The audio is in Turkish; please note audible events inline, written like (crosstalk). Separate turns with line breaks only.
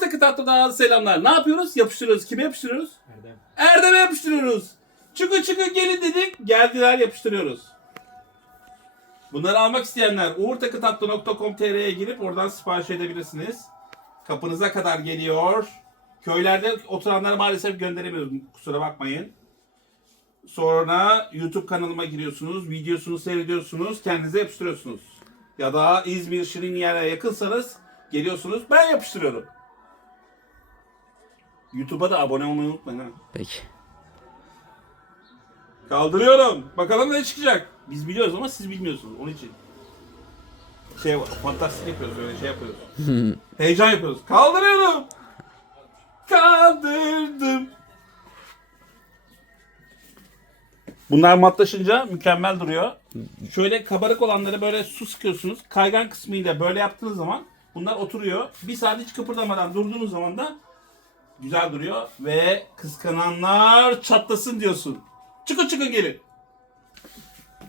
Uğur Takı Tatlı'dan selamlar. Ne yapıyoruz? Yapıştırıyoruz. Kime yapıştırıyoruz?
Erdem.
Erdem'e yapıştırıyoruz. Çıkın çıkın gelin dedik. Geldiler yapıştırıyoruz. Bunları almak isteyenler uğurtakıtatlı.com.tr'ye girip oradan sipariş edebilirsiniz. Kapınıza kadar geliyor. Köylerde oturanları maalesef gönderemiyoruz. Kusura bakmayın. Sonra YouTube kanalıma giriyorsunuz. Videosunu seyrediyorsunuz. Kendinize yapıştırıyorsunuz. Ya da İzmir Şirin yerine yakınsanız geliyorsunuz. Ben yapıştırıyorum. YouTube'a da abone olmayı unutmayın ha.
Peki.
Kaldırıyorum. Bakalım ne çıkacak. Biz biliyoruz ama siz bilmiyorsunuz. Onun için. Şey. Fantastik yapıyoruz öyle şey yapıyoruz. (laughs) Heyecan yapıyoruz. Kaldırıyorum. Kaldırdım. Bunlar matlaşınca mükemmel duruyor. Şöyle kabarık olanları böyle su sıkıyorsunuz. Kaygan kısmıyla böyle yaptığınız zaman bunlar oturuyor. Bir saat hiç kıpırdamadan durduğunuz zaman da güzel duruyor. Ve kıskananlar çatlasın diyorsun. Çıkın çıkın gelin.